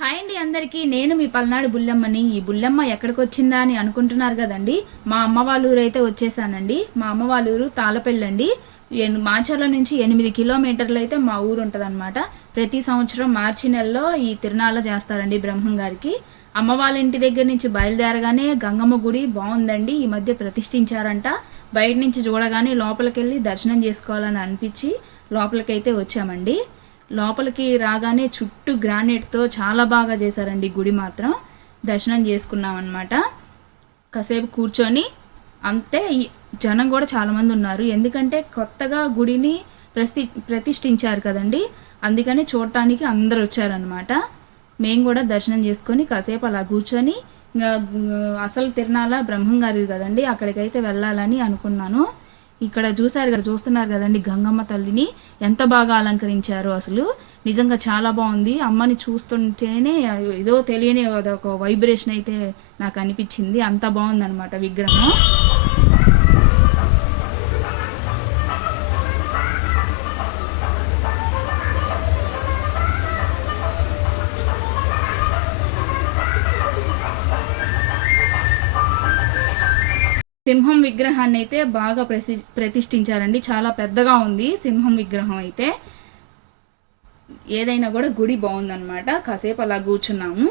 Hi అండి అందరికీ. నేను మీ పల్నాడు బుల్లమ్మని. ఈ బుల్లమ్మ ఎక్కడికొచ్చిందా అని అనుకుంటున్నారు కదండి. మా అమ్మ వాళ్ళ ఊరు అయితే వచ్చేసానండి. మా అమ్మ వాళ్ళ ఊరు తాళపల్లండి. మాచర్ల నుంచి 8 కిలోమీటర్లు అయితే మా ఊరు ఉంటుందన్నమాట. ప్రతి సంవత్సరం మార్చి నెలలో ఈ తిరునాళ్ళ చేస్తారండి బ్రహ్మం గారికి. అమ్మ వాళ్ళ ఇంటి దగ్గర నుంచి బయలుదేరగానే గంగమ్మ గుడి బాగుందండి. ఈ మధ్య ప్రతిష్ఠించారంట. బయట నుంచి చూడగానే లోపలికి వెళ్ళి దర్శనం చేసుకోవాలని అనిపించి లోపలికైతే వచ్చామండి. లోపలికి రాగానే చుట్టూ గ్రానైట్తో చాలా బాగా చేశారండి గుడి మాత్రం. దర్శనం చేసుకున్నాం అనమాట. కాసేపు కూర్చొని అంతే. జనం కూడా చాలామంది ఉన్నారు, ఎందుకంటే కొత్తగా గుడిని ప్రతిష్ఠించారు కదండి. అందుకని చూడటానికి అందరు వచ్చారనమాట. మేము కూడా దర్శనం చేసుకొని కాసేపు అలా కూర్చొని ఇంకా అసలు తిరునాళ్ళ బ్రహ్మం గారి కదండి, అక్కడికైతే వెళ్ళాలని అనుకున్నాను. ఇక్కడ చూస్తున్నారు కదండి గంగమ్మ తల్లిని ఎంత బాగా అలంకరించారో. అసలు నిజంగా చాలా బాగుంది. అమ్మని చూస్తుంటేనే ఏదో తెలియని ఒక వైబ్రేషన్ అయితే నాకు అనిపించింది. అంత బాగుందన్నమాట విగ్రహం. సింహం విగ్రహాన్ని అయితే బాగా ప్రతిష్ఠించారండి. చాలా పెద్దగా ఉంది సింహం విగ్రహం అయితే. ఏదైనా కూడా గుడి బాగుందన్నమాట. కాసేపు అలా కూర్చున్నాము.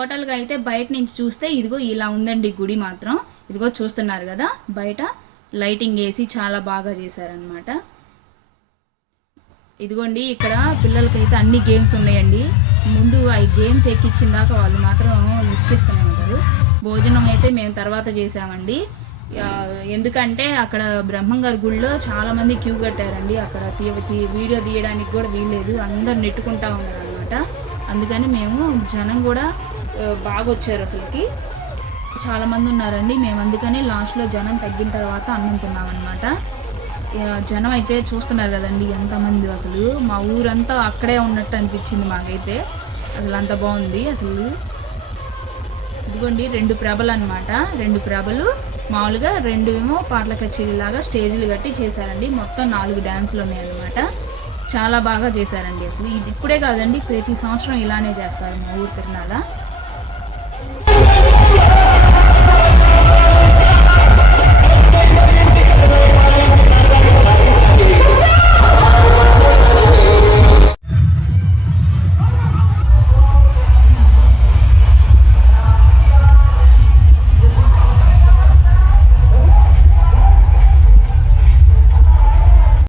టోటల్గా అయితే బయట నుంచి చూస్తే ఇదిగో ఇలా ఉందండి గుడి మాత్రం. ఇదిగో చూస్తున్నారు కదా, బయట లైటింగ్ వేసి చాలా బాగా చేశారనమాట. ఇదిగోండి ఇక్కడ పిల్లలకైతే అన్ని గేమ్స్ ఉన్నాయండి. ముందు ఆ గేమ్స్ ఎక్కించిన దాకా వాళ్ళు మాత్రం విసిగిస్తూనే ఉంటారు. భోజనం అయితే మేము తర్వాత చేసామండి. ఎందుకంటే అక్కడ బ్రహ్మంగారి గుడిలో చాలామంది క్యూ కట్టారండి. అక్కడ వీడియో తీయడానికి కూడా వీల్లేదు, అందరు నెట్టుకుంటా ఉన్నారు అనమాట. అందుకని మేము జనం కూడా బాగా వచ్చారు అసలుకి. చాలామంది ఉన్నారండి. మేము అందుకని లాస్ట్లో జనం తగ్గిన తర్వాత అన్నం తిన్నామన్నమాట. జనం అయితే చూస్తున్నారు కదండి ఎంతమంది. అసలు మా ఊరంతా అక్కడే ఉన్నట్టు అనిపించింది మాకైతే. అసలు అంత బాగుంది అసలు. ఇదిగోండి 2 ప్రభలు అనమాట. 2 ప్రభలు మామూలుగా, 2 ఏమో పాటల కచేరీలాగా స్టేజీలు కట్టి చేశారండి. మొత్తం 4 డ్యాన్సులు ఉన్నాయన్నమాట. చాలా బాగా చేశారండి అసలు. ఇది ఇప్పుడే కాదండి, ప్రతి సంవత్సరం ఇలానే చేస్తారు మా ఊరు తిరునాళ్ళ.